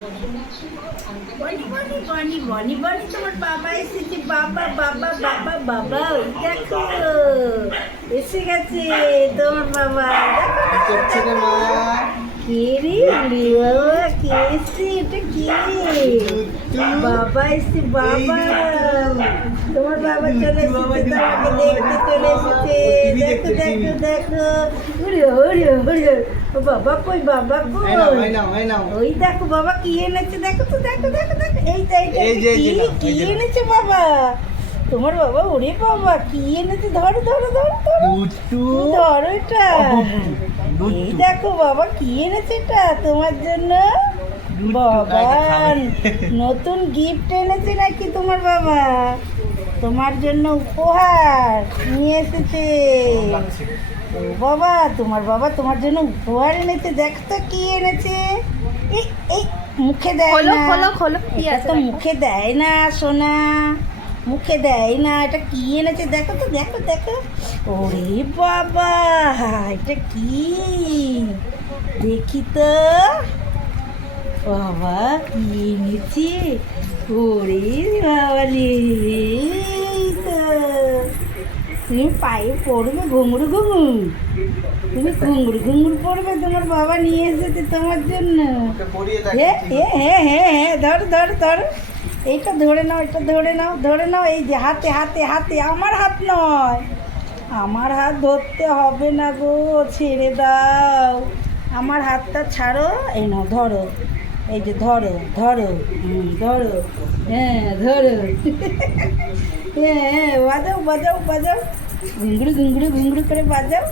বনি বনি বনি বনি বনি তোমার বাবা এসেছে। বাবা বাবা বাবা বাবা ওই দেখো এসে গেছে তোমার বাবা। করছে রে মা? কে রে উলি বাবা, কে এসছে? এটা কে? বাবা এসছে বাবা। তোমার বাবা চলে এসেছে, তোমাকে দেখতে চলে এসেছে। দেখো দেখো দেখো, উড়ে উড়ে উড়ে। ও বাবা কই, বাবা কই? ওই দেখো বাবা কি এনেছে, দেখো তো, দেখো দেখো দেখো। এইটা এইটা কি এনেছে বাবা তোমার বাবা? ওরে বাবা কি এনেছে, ধরো ধরো ধরো ধরো ধরো এটা। এই দেখো বাবা কি এনেছে এটা তোমার জন্য। বাবা নতুন গিফট এনেছে নাকি তোমার বাবা? তোমার জন্য উপহার নিয়ে এসেছে। ও বাবা, তোমার বাবা তোমার জন্য উপহার এনেছে। দেখো তো কি এনেছে। এই এই মুখে দেয় না, এটা তো মুখে দেয় না সোনা, মুখে দেয় না। এটা কি এনেছে দেখো তো, দেখো দেখো। ওরে বাবা এটা কি দেখি তো। বাবা কি এনেছে? ওরে বাবা রে, এই তো তুমি পায়ে পড়বে ঘুঙুর ঘুঙুর, তুমি ঘুঙুর ঘুঙুর পড়বে। তোমার বাবা নিয়ে এসেছে তোমার জন্য। হ্যাঁ হ্যাঁ হ্যাঁ হ্যাঁ হ্যাঁ, ধরো ধরো ধরো। এইটা ধরে নাও, এটা ধরে নাও, ধরে নাও। এই যে হাতে হাতে হাতে, আমার হাত নয়, আমার হাত ধরতে হবে না গো, ছেড়ে দাও। আমার হাতটা ছাড়ো, এই নাও ধরো। এই যে ধরো ধরো, ধরো, হ্যাঁ ধরো। হ্যাঁ হ্যাঁ, বাজাও বাজাও বাজাও, ঘুঙ্গুড়ি ঘুঙ্গুড়ি ঘুঙ্গুড়ি করে বাজাও।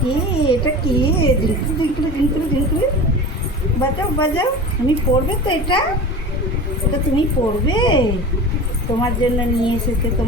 কি এটা কি? ঝিঙ্কুড়ি ঝিঙ্কুড়ি ঝিঙ্কুড়ি ঝিঙ্কুড়ি বাজাও বাজাও। তুমি পড়বে তো এটা? এটা তুমি পড়বে? তোমার জন্য নিয়ে এসেছে তোমার